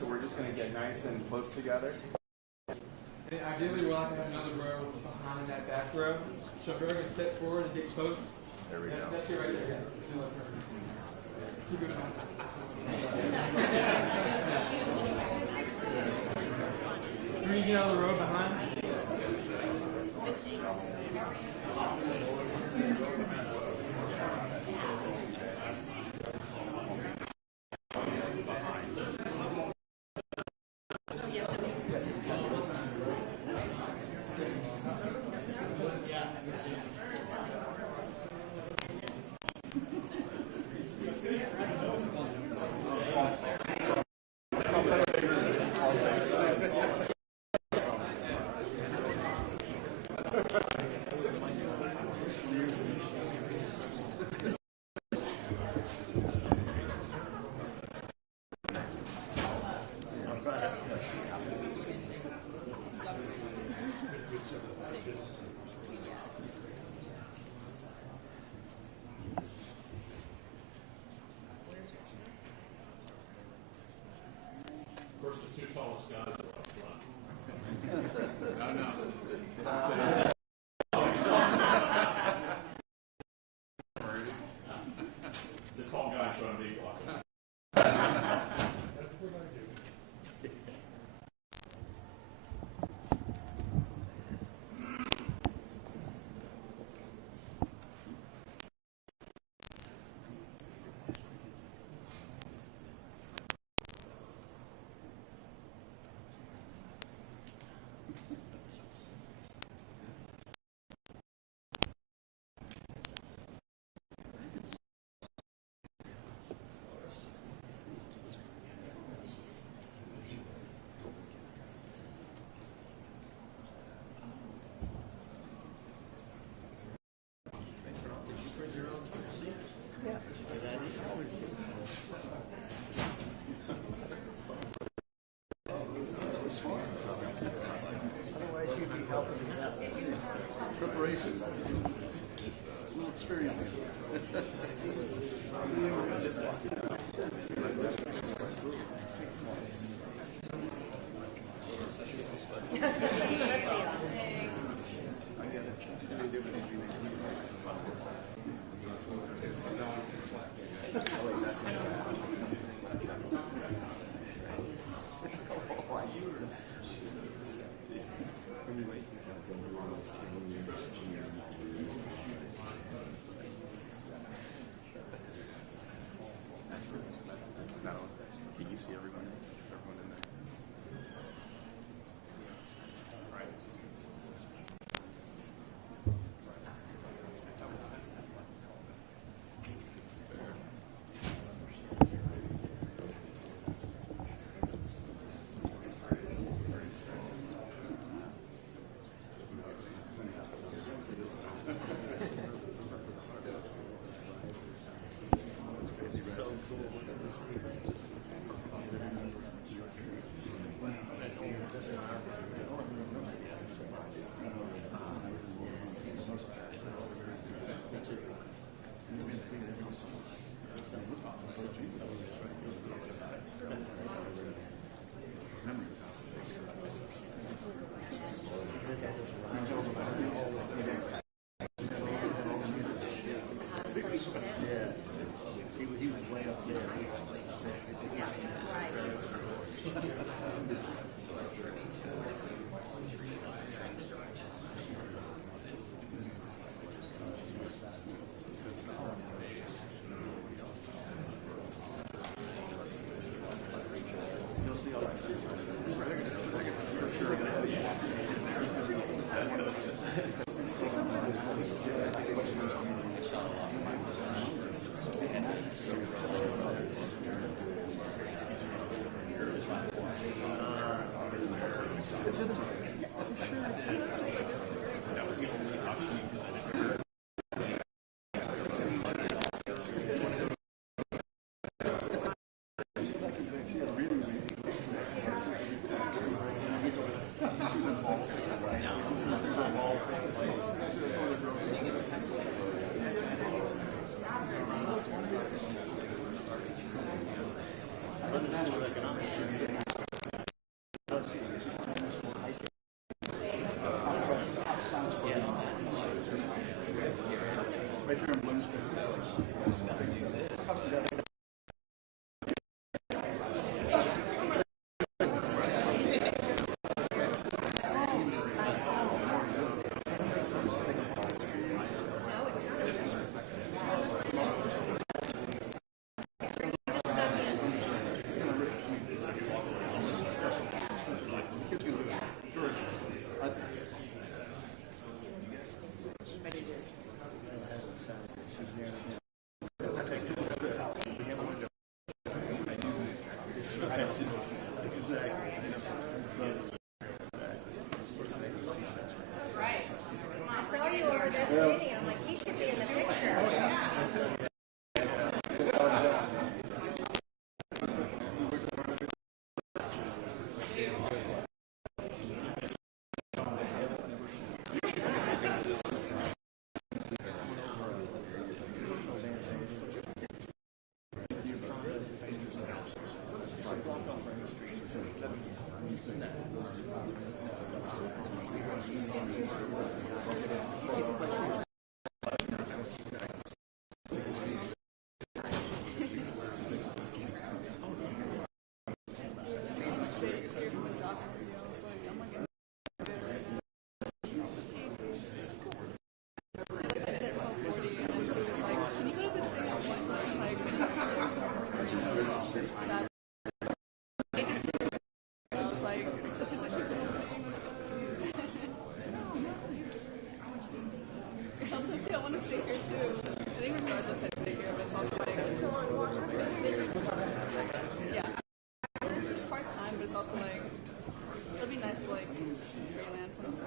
so we're just going to get nice and close together. And ideally, we'll have to have another row behind that back row. So if we're going to step forward and get close, there we go. That's it right there. Yeah. Keep it on. Can you get out of the row behind? Otherwise, you'd be helping me out. Preparation. We'll experience. Can you see everyone? Everyone in there? Right. Right there in Bloomsbury. That's right. I saw you over there skating. I'm like, he should be in the picture. I want to stay here too. I think regardless I'd stay here, but it's also like, yeah, it's part-time, but it's also like, it'll be nice to like freelance on the side.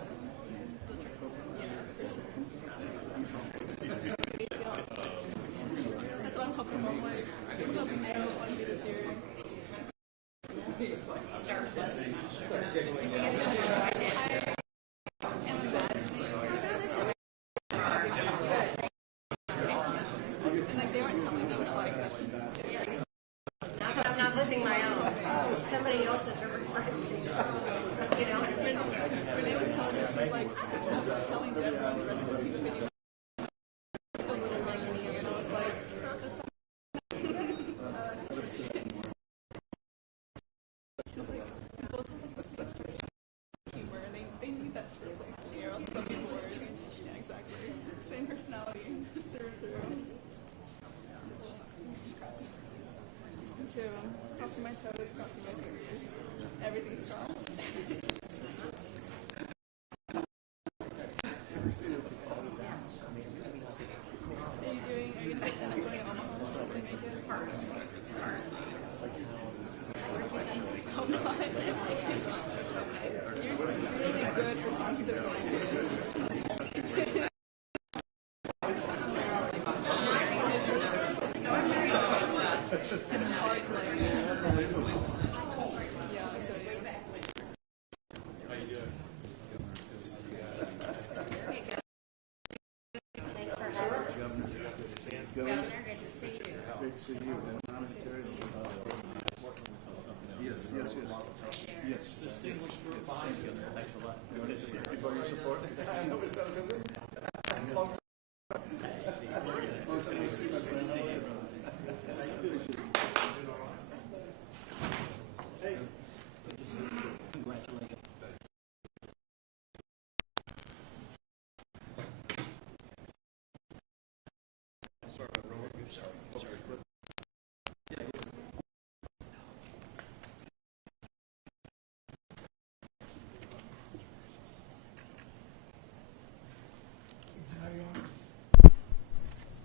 That's what I'm hoping for. I'm like, this will be so fun to do this year. Not that I'm not living my own. Somebody else's are refreshing. You know? Renee was telling me, she was like, I was telling Deborah and the rest of the team video a little more than me, and I was like, she was like, we both have like this humor, and they need that to replace me, or else they'll just transition. Yeah, exactly. Same personality through and through. So, crossing my toes, crossing my fingers. Everything's crossed. Are you going to end up going to Omaha if they make it? Oh, God. You're really good for someone who doesn't like it. It's hard to like. Yeah, it's good. Thanks for having us. Governor, good to see you. Great to see you. Yes, yes, yes. Yes. Distinguished group behind you. Thanks a lot. For your support. I know it's a visit. Long time. Long time no see, my friend. Hey. Congratulations.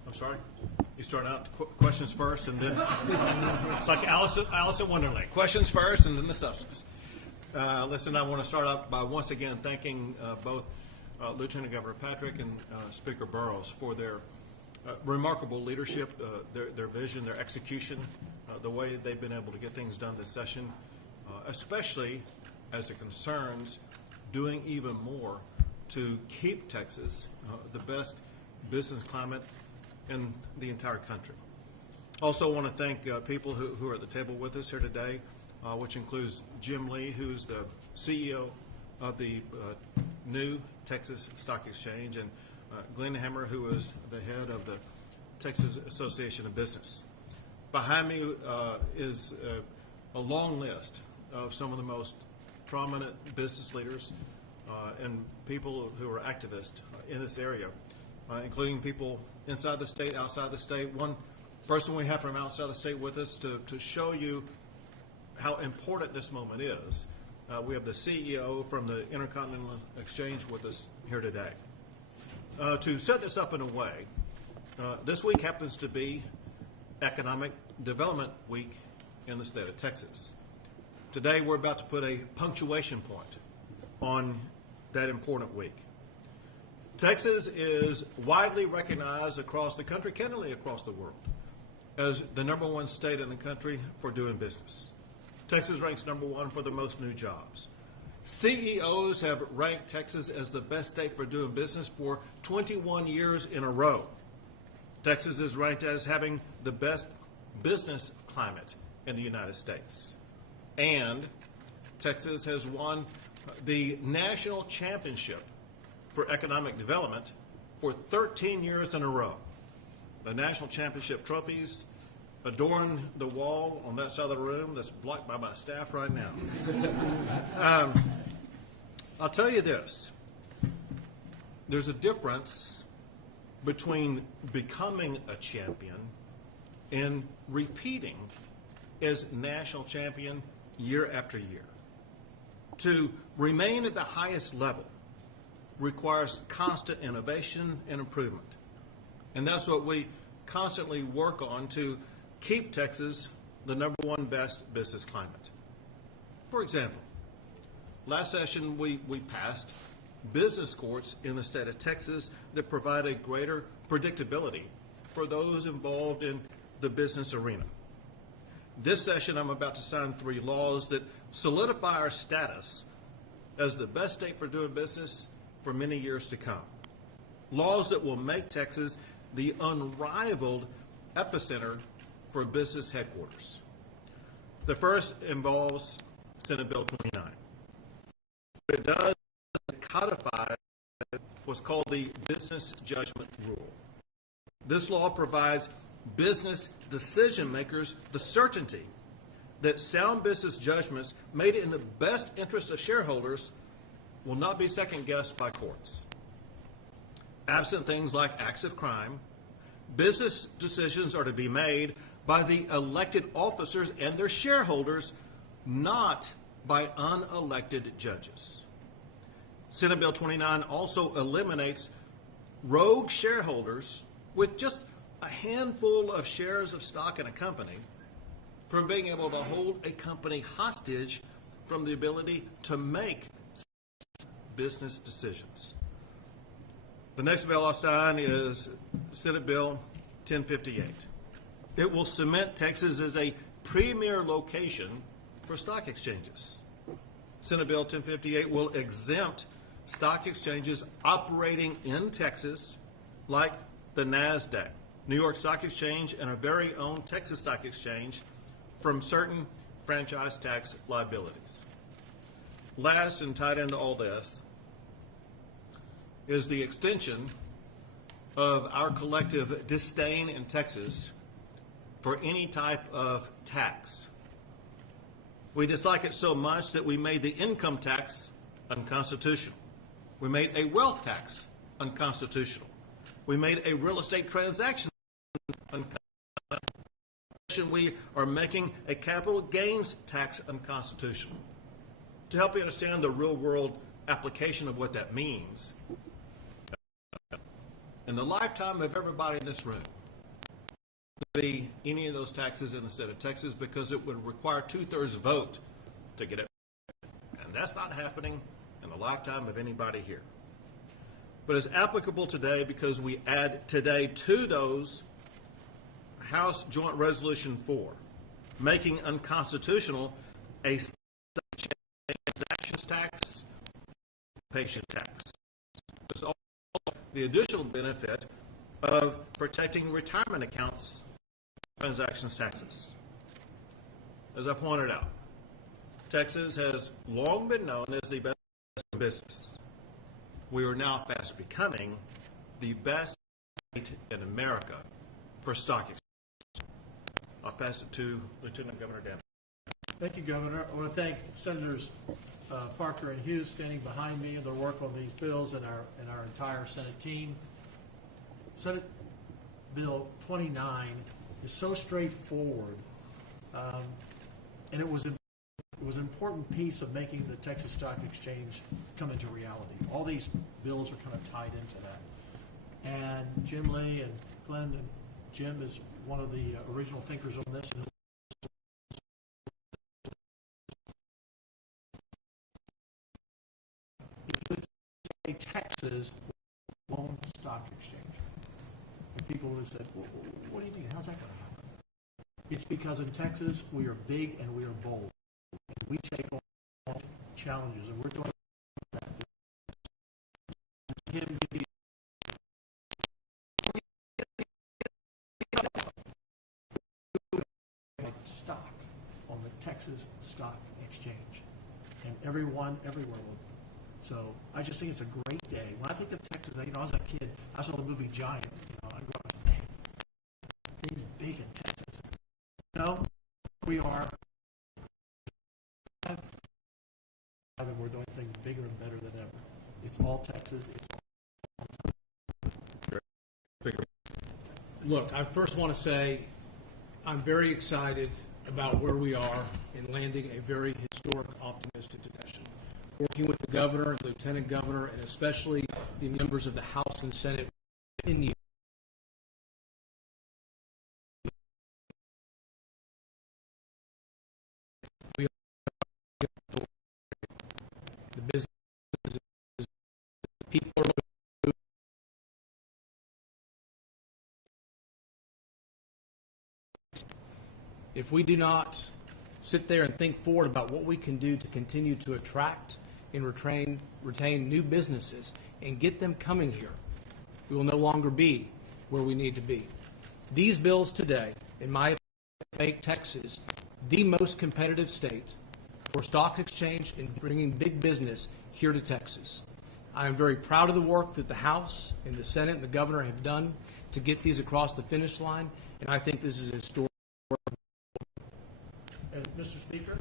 I'm sorry? You start out questions first, and then it's like Alice in Wonderland. Questions first, and then the substance. Listen, I want to start out by once again thanking both Lieutenant Governor Patrick and Speaker Burrows for their remarkable leadership, their vision, their execution, the way they've been able to get things done this session, especially as it concerns doing even more to keep Texas the best business climate in the entire country. Also want to thank people who are at the table with us here today, which includes Jim Lee, who's the CEO of the new Texas Stock Exchange, and Glenn Hammer, who is the head of the Texas Association of Business. Behind me is a long list of some of the most prominent business leaders and people who are activists in this area, including people inside the state, outside the state. One person we have from outside the state with us to show you how important this moment is. We have the CEO from the Intercontinental Exchange with us here today. To set this up in a way, this week happens to be Economic Development Week in the state of Texas. Today we're about to put a punctuation point on that important week. Texas is widely recognized across the country, candidly across the world, as the #1 state in the country for doing business. Texas ranks #1 for the most new jobs. CEOs have ranked Texas as the best state for doing business for 21 years in a row. Texas is ranked as having the best business climate in the United States. And Texas has won the national championship for economic development for 13 years in a row. The national championship trophies adorn the wall on that side of the room that's blocked by my staff right now. I'll tell you this. There's a difference between becoming a champion and repeating as national champion year after year. To remain at the highest level requires constant innovation and improvement. And that's what we constantly work on to keep Texas the #1 best business climate. For example, last session we passed business courts in the state of Texas that provide a greater predictability for those involved in the business arena. This session I'm about to sign 3 laws that solidify our status as the best state for doing business for many years to come. Laws that will make Texas the unrivaled epicenter for business headquarters. The first involves Senate Bill 29. What it does is codify what's called the business judgment rule. This law provides business decision makers the certainty that sound business judgments made in the best interest of shareholders will not be second-guessed by courts. Absent things like acts of crime, business decisions are to be made by the elected officers and their shareholders, not by unelected judges. Senate Bill 29 also eliminates rogue shareholders with just a handful of shares of stock in a company from being able to hold a company hostage from the ability to make business decisions. The next bill I'll sign is Senate Bill 1058. It will cement Texas as a premier location for stock exchanges. Senate Bill 1058 will exempt stock exchanges operating in Texas, like the NASDAQ, New York Stock Exchange, and our very own Texas Stock Exchange, from certain franchise tax liabilities. Last, and tied into all this, is the extension of our collective disdain in Texas for any type of tax. We dislike it so much that we made the income tax unconstitutional. We made a wealth tax unconstitutional. We made a real estate transaction unconstitutional. We are making a capital gains tax unconstitutional. To help you understand the real world application of what that means, in the lifetime of everybody in this room, to be any of those taxes in the state of Texas, because it would require 2/3 vote to get it. And that's not happening in the lifetime of anybody here. But it's applicable today because we add today to those House Joint Resolution 4, making unconstitutional a transactions tax, patient tax. There's also the additional benefit of protecting retirement accounts transactions taxes. As I pointed out, Texas has long been known as the best in business. We are now fast becoming the best state in America for stock exchange? I'll pass it to Lieutenant Governor Davenport. Thank you, Governor. I want to thank Senators Parker and Hughes standing behind me and their work on these bills and our entire Senate team. Senate Bill 29 is so straightforward, and it was an important piece of making the Texas Stock Exchange come into reality. All these bills are kind of tied into that. And Jim Lee and Glenn and Jim is one of the original thinkers on this. Texas own stock exchange. And people have said, well, what do you mean? How's that going to happen? It's because in Texas, we are big and we are bold. And we take on challenges, and we're doing that. Stock on the Texas Stock Exchange. And everyone, everywhere will. So I just think it's a great day. When I think of Texas, you know, as a kid, I saw the movie Giant. You know, I grew up and man, things big in Texas. You know, we are, and we're doing things bigger and better than ever. It's all Texas. It's all. Look, I first want to say I'm very excited about where we are in landing a very historic, optimistic session. Working with the governor, the lieutenant governor, and especially the members of the House and Senate in you. We are the business, people are. If we do not sit there and think forward about what we can do to continue to attract and retain new businesses and get them coming here, we will no longer be where we need to be. These bills today, in my opinion, make Texas the most competitive state for stock exchange and bringing big business here to Texas. I am very proud of the work that the House and the Senate and the governor have done to get these across the finish line, and I think this is a historic. And Mr. Speaker,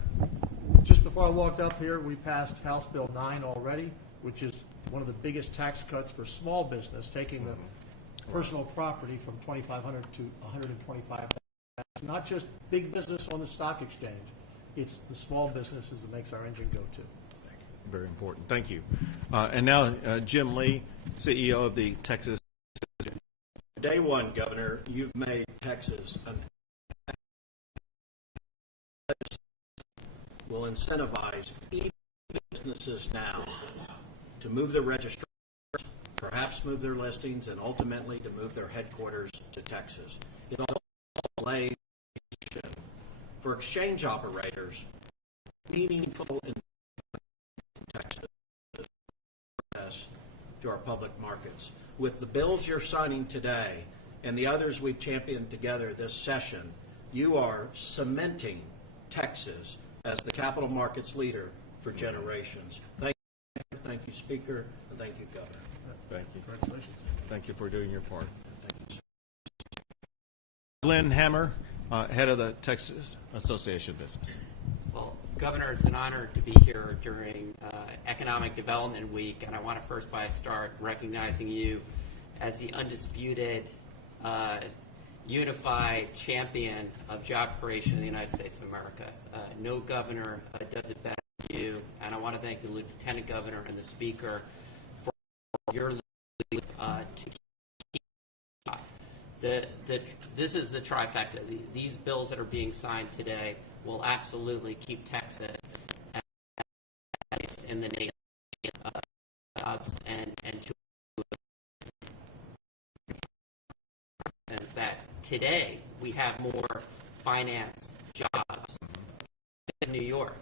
just before I walked up here, we passed House Bill 9 already, which is one of the biggest tax cuts for small business, taking the personal property from $2,500 to $125,000. It's not just big business on the stock exchange; it's the small businesses that makes our engine go to. Very important. Thank you. And now Jim Lee, CEO of the Texas. Day one, Governor, you've made Texas will incentivize even businesses now to move their registrations, perhaps move their listings, and ultimately to move their headquarters to Texas. It also lays for exchange operators meaningful in Texas to our public markets. With the bills you're signing today and the others we've championed together this session, you are cementing Texas as the capital markets leader for generations. Thank you, Speaker, and thank you, Governor. Thank you. Congratulations. Thank you for doing your part. Glenn Hammer, head of the Texas Association of Business. Well, Governor, it's an honor to be here during Economic Development Week, and I want to first start recognizing you as the undisputed unified champion of job creation in the United States of America. No governor does it better than you, and I want to thank the Lieutenant Governor and the Speaker for your lead to keep this is the trifecta. These bills that are being signed today will absolutely keep Texas in the nation jobs and to that today we have more finance jobs in New York.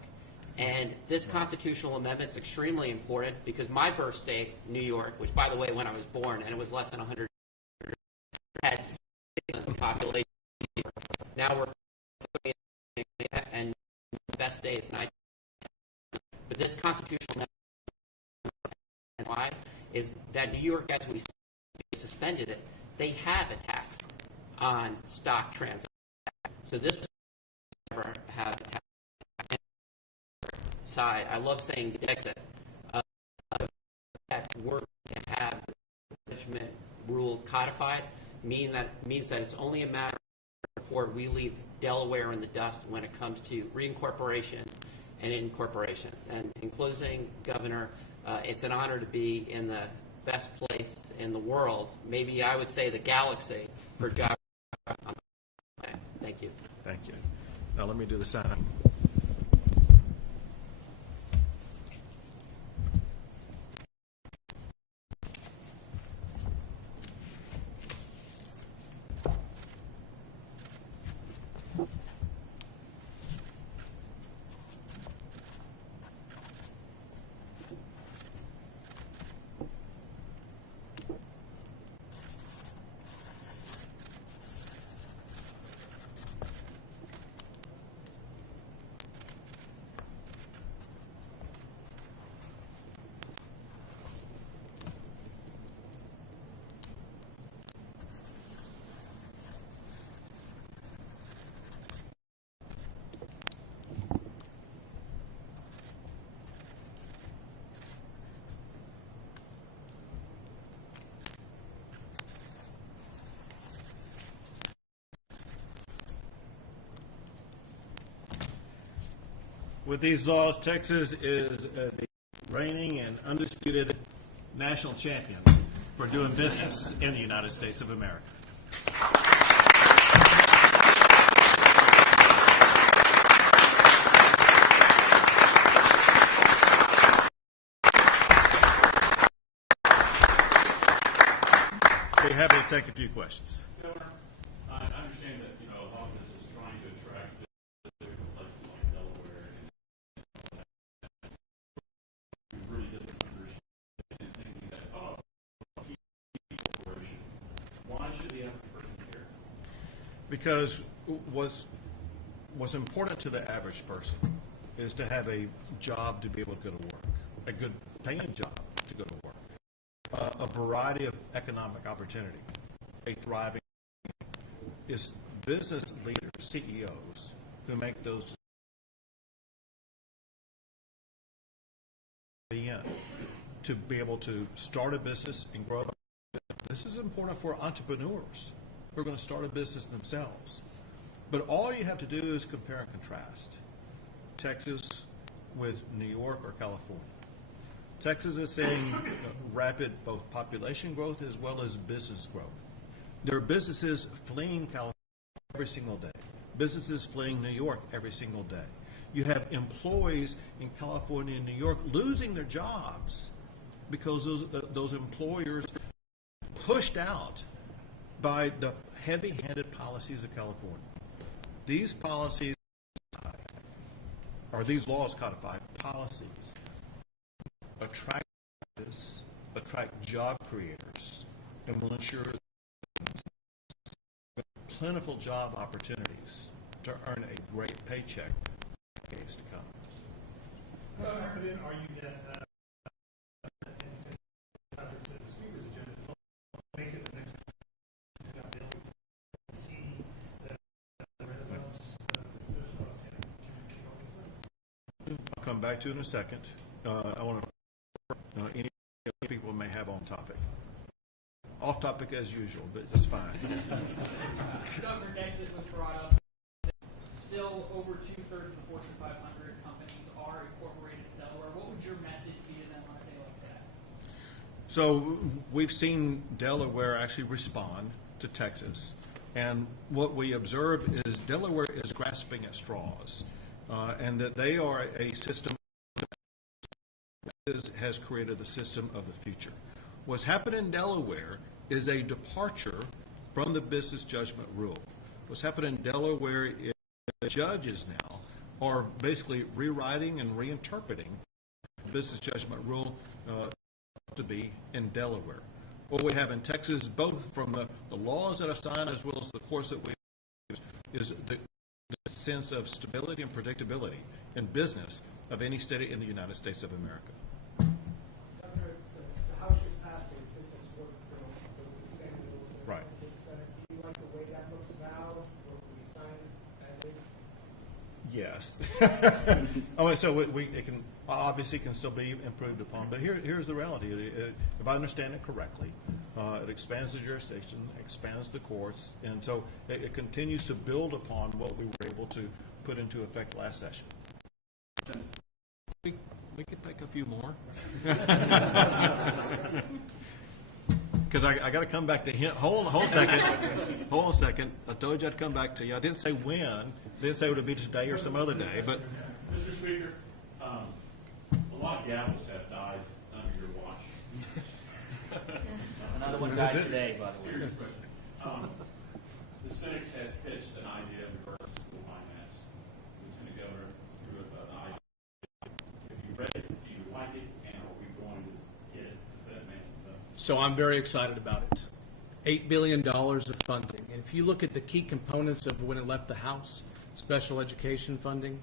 And this constitutional amendment is extremely important because my birth state, New York, which, by the way, when I was born, and it was less than 100, had 6% of the population. Now we're and the best day is 9. But this constitutional amendment, and why, is that New York, as we speak, suspended it, they have a tax on stock transactions. So this never have a tax. Side, I love saying Brexit. That we're to have the management rule codified means that it's only a matter before we leave Delaware in the dust when it comes to reincorporations and incorporations. And in closing, Governor, it's an honor to be in the best place in the world, maybe I would say the galaxy, for job. Thank you. Thank you. Now let me do the sign. With these laws, Texas is the reigning and undisputed national champion for doing business in the United States of America. We're happy to take a few questions. Governor, I understand that, office is trying to attract business to places like Delaware, and really doesn't understand thinking that, corporation. Why should the average person care? Because what's important to the average person is to have a job to be able to go to work, a good paying job to go to work, a variety of economic opportunity, a thriving is business leaders, CEOs, who make those decisions to be able to start a business and grow. This is important for entrepreneurs who are going to start a business themselves. But all you have to do is compare and contrast Texas with New York or California. Texas is seeing rapid both population growth as well as business growth. There are businesses fleeing California every single day, businesses fleeing New York every single day. You have employees in California and New York losing their jobs because those employers pushed out by the heavy-handed policies of California. These policies, or these laws codify policies, attract job creators, and will ensure plentiful job opportunities to earn a great paycheck in the days to come. How confident are you that the speaker's agenda will make it the next bill and see the residents I'll come back to it in a second. I want to any people may have on topic. Off topic as usual, but it's fine. Governor, Texas was brought up. Still, over 2/3 of the Fortune 500 companies are incorporated in Delaware. What would your message be to them on a day like that? So we've seen Delaware actually respond to Texas. And what we observe is Delaware is grasping at straws, and that they are a system that has created the system of the future. What's happened in Delaware is a departure from the business judgment rule. What's happened in Delaware is the judges now are basically rewriting and reinterpreting the business judgment rule to be in Delaware. What we have in Texas, both from the laws that are signed as well as the course that we use, is the sense of stability and predictability in business of any state in the United States of America. Governor, the House just passed a business work bill that was Yes. Oh, and so it can, obviously can still be improved upon, but here's the reality. If I understand it correctly, it expands the jurisdiction, expands the courts, and so it continues to build upon what we were able to put into effect last session. We could take a few more. Because I got to come back to him. Hold on a second. I told you I'd come back to you. I didn't say when. Didn't say it would be today or some other day. But Mr. Speaker, a lot of gavels have died under your watch. Another one died today, by the way. Serious question. The Senate has pitched an idea of universal school finance. Lieutenant Governor threw an idea. If you read it, do you like it, and are we going to get it? So I'm very excited about it. $8 billion of funding. And if you look at the key components of when it left the House, special education funding,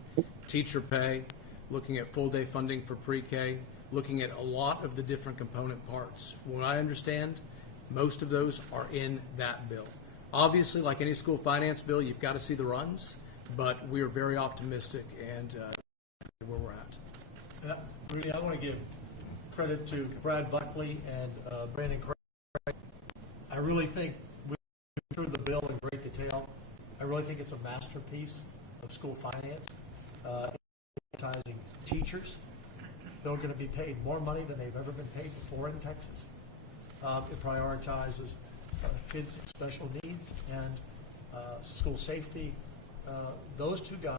teacher pay, looking at full day funding for pre-K, looking at a lot of the different component parts. What I understand, most of those are in that bill. Obviously, like any school finance bill, you've got to see the runs, but we are very optimistic and where we're at. Rudy, I want to give credit to Brad Buckley and Brandon Craig. I really think we went through the bill in great detail. I really think it's a masterpiece of school finance. Advertising teachers who are going to be paid more money than they've ever been paid before in Texas. It prioritizes kids with special needs and school safety. Those two guys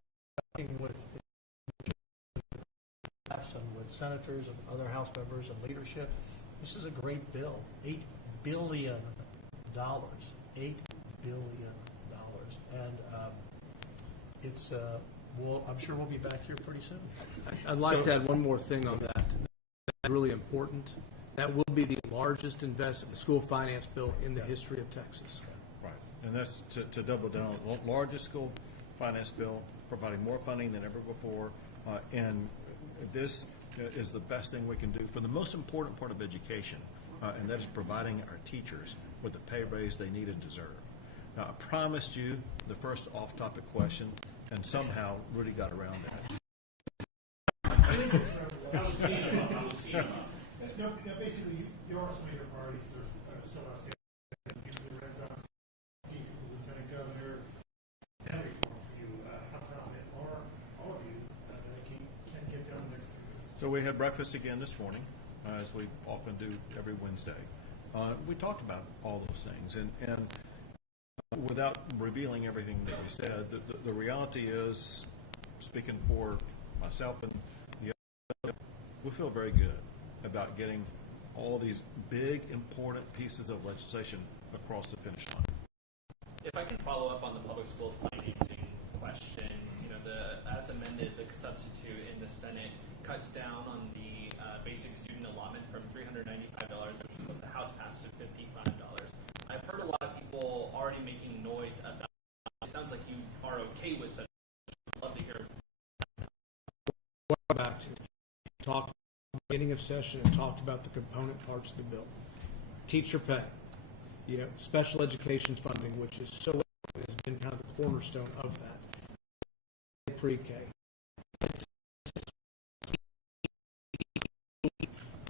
working with and with senators and other House members and leadership. This is a great bill. $8 billion. $8 billion. And it's, I'm sure we'll be back here pretty soon. I'd like to add one more thing on that. That's really important. That will be the largest investment school finance bill in the history of Texas. right, and that's to double down. Largest school finance bill, providing more funding than ever before, and this is the best thing we can do for the most important part of education, and that is providing our teachers with the pay raise they need and deserve. Now, I promised you the first off-topic question, and somehow Rudy got around that. I was teeing him up. No, basically, you are some of your parties. There's still outstanding. Lieutenant Governor, and reform for you. How confident are all of you that it can get done next year? So we had breakfast again this morning, as we often do every Wednesday. We talked about all those things, and without revealing everything that we said, the reality is, speaking for myself and the other, we feel very good about getting all these big, important pieces of legislation across the finish line. If I can follow up on the public school financing question, as amended, the substitute in the Senate cuts down on the basic student allotment from $395, which is what the House passed, to $55. I've heard a lot of people already making noise about it. It sounds like you are okay with such. I'd love to hear. Back to talk at the beginning of session and talked about the component parts of the bill. Teacher pay, special education funding, which is so has been kind of the cornerstone of that. Pre-K.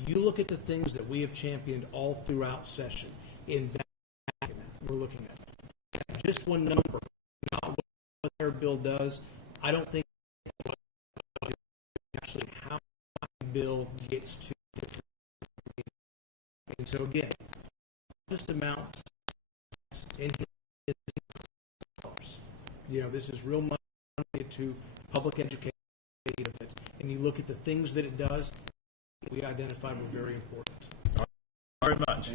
You look at the things that we have championed all throughout session. In that, we're looking at just one number, not what their bill does. I don't think actually how the bill gets to different. And so again, just amounts in dollars. This is real money to public education, and you look at the things that it does. We identified were very important. Very much.